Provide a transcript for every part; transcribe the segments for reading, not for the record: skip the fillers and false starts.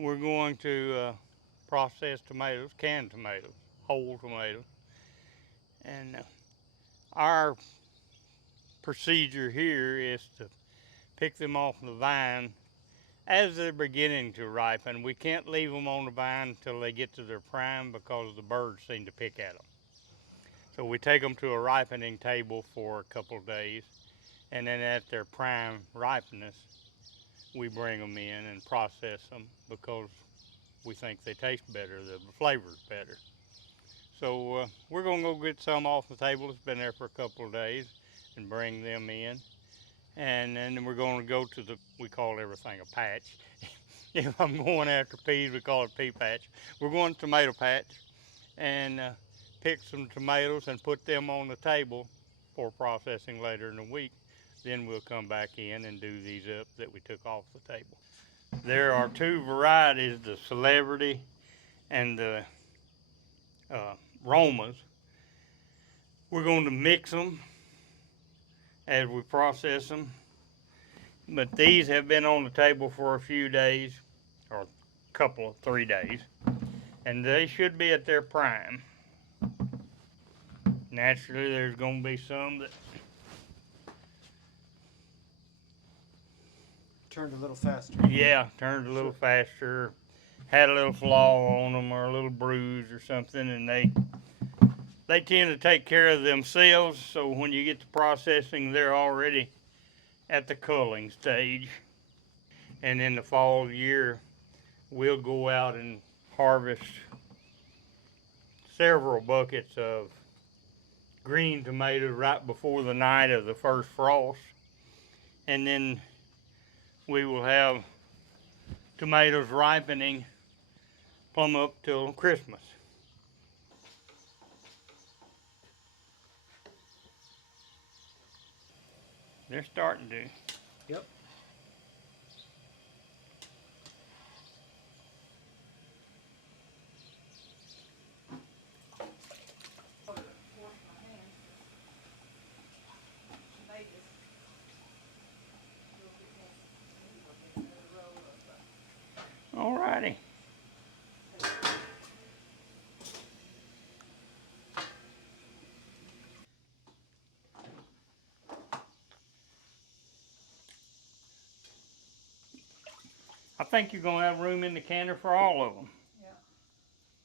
we're going to process tomatoes, canned tomatoes, whole tomatoes. And our procedure here is to pick them off the vine as they're beginning to ripen. We can't leave them on the vine until they get to their prime because the birds seem to pick at them. So we take them to a ripening table for a couple of days, and then at their prime ripeness, we bring them in and process them because we think they taste better, the flavor's better. So we're going to go get some off the table. It's been there for a couple of days and bring them in. And then we're going to go to we call everything a patch. If I'm going after peas, we call it pea patch. We're going to tomato patch and pick some tomatoes and put them on the table for processing later in the week. Then we'll come back in and do these up that we took off the table. There are two varieties, the Celebrity and the Romas. We're going to mix them as we process them. But these have been on the table for a few days, or a couple of 3 days, and they should be at their prime. Naturally, there's going to be some that turned a little faster. Yeah, turned a little faster, had a little flaw on them or a little bruise or something, and they tend to take care of themselves. So when you get to processing, they're already at the culling stage. And in the fall year, we'll go out and harvest several buckets of green tomatoes right before the night of the first frost. And then we will have tomatoes ripening plumb up till Christmas. They're starting to. Yep. Alrighty. I think you're going to have room in the canner for all of them.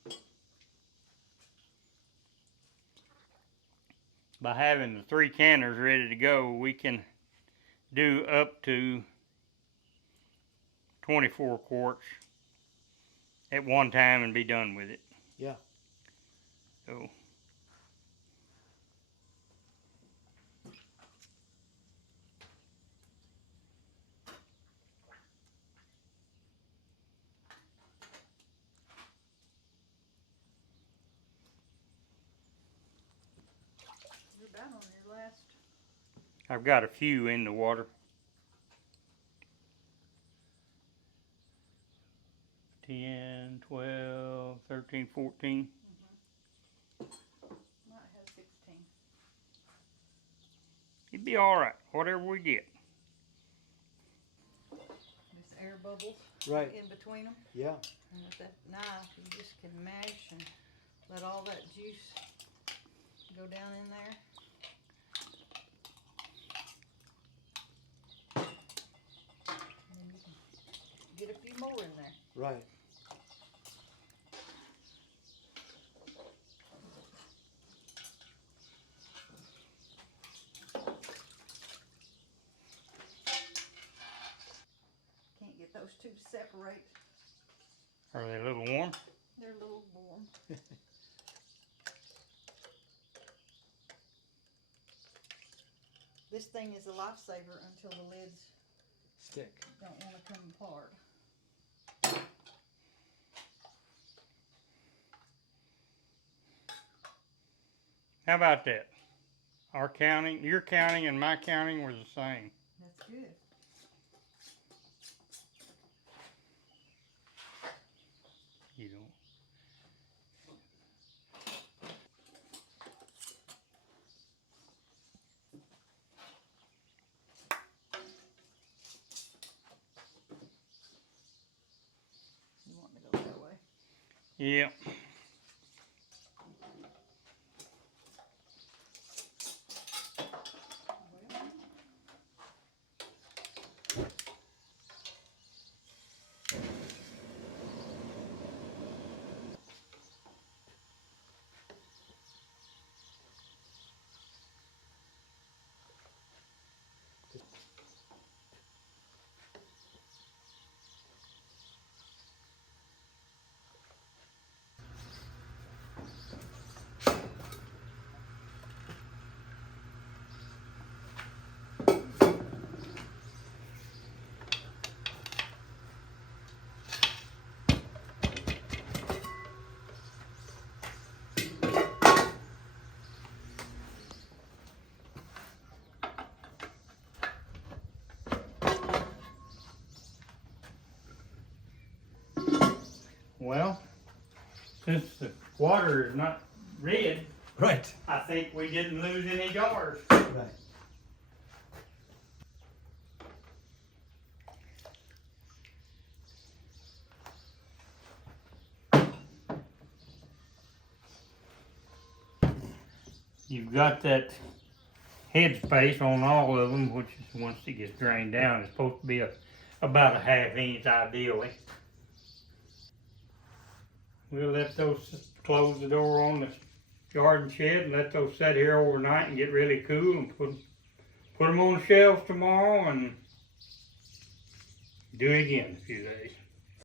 Yeah. By having the 3 canners ready to go, we can do up to 24 quarts at one time and be done with it. Yeah. So You're about on your last. I've got a few in the water. 10, 12, 13, 14. Might have 16. It'd be all right, whatever we get. This air bubbles. Right. In between them. Yeah. And with that knife, you just can mash and let all that juice go down in there. And then you can get a few more in there. Right. Can't get those two to separate. Are they a little warm? They're a little warm. This thing is a lifesaver until the lids Stick. don't want to come apart. How about that? Our counting, your counting and my counting were the same. That's good. You don't. Yeah. Well, since the water is not red, Right. I think we didn't lose any jars. Right. You've got that headspace on all of them, which is once it gets drained down, it's supposed to be about a ½ inch ideally. We'll let those, close the door on the garden shed and let those sit here overnight and get really cool and put them on the shelves tomorrow and do it again in a few days.